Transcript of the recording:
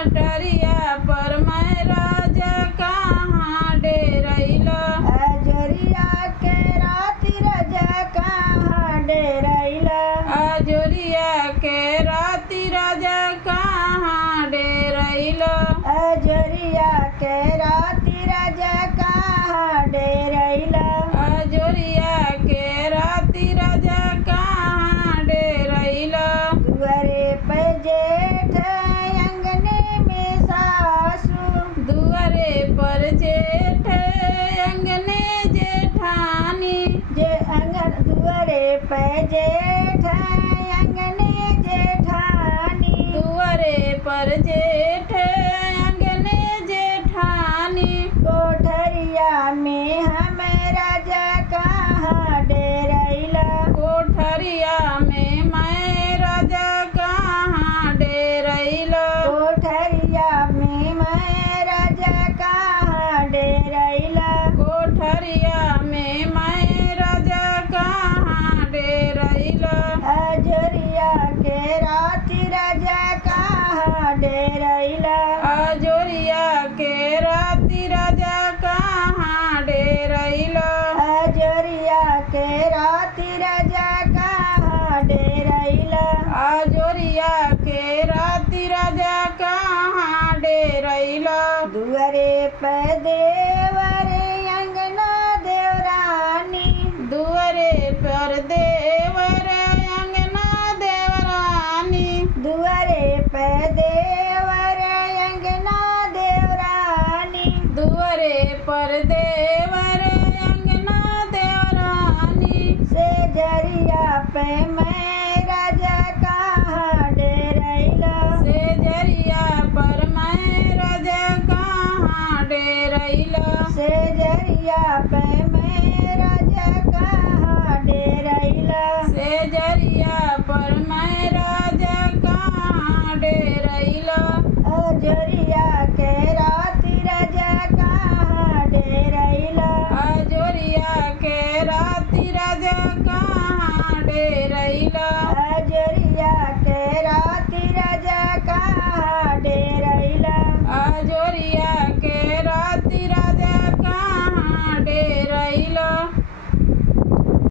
अटरिया पर मैं राजा कहाँ डेरैला। अजोरिया के राति राजा कहाँ डेरैला। अजोरिया के राति राजा कहाँ डेरैला। अजोरिया के राति राजा कहाँ डेरैला। अजोरिया के राति राजा कहाँ डेरैला। दुआरे पे जेठ अंगने में सासू। दुआरे पर जेठ अंगने जेठानी। दुआरे पे जेठ अंगने जेठानी। दुआरे पर जेठ अंगने जेठानी। कोठरिया में हम राजा कहाँ डेरैला। कोठरिया में मैं राजा कहाँ डेरैला। कोठरिया में मैं राजा कहाँ डेरैला। कोठरिया में मैं राजा कहाँ डेरैला। अजोरिया के राति राजा कहाँ डेरैला। अजोरिया के राति राजा कहाँ डेरैला। अजोरिया के राति राजा कहाँ डेरैला। अजोरिया के राति राजा कहाँ डेरैला। दुआरे पे देवरे अंगना देवरानी। दुआरे पर देवर अंगना देवरानी। दुआरे पे देवर अंगना देवरानी। दुआरे पर देवर अंगना देवरानी। सेजरिया पे मैं राजा कहाँ डेरैला। सेजरिया पर मैं राजा कहाँ डेरैला। सेजरिया पे मैं राजा कहाँ डेरैला। सेजरिया पर मैं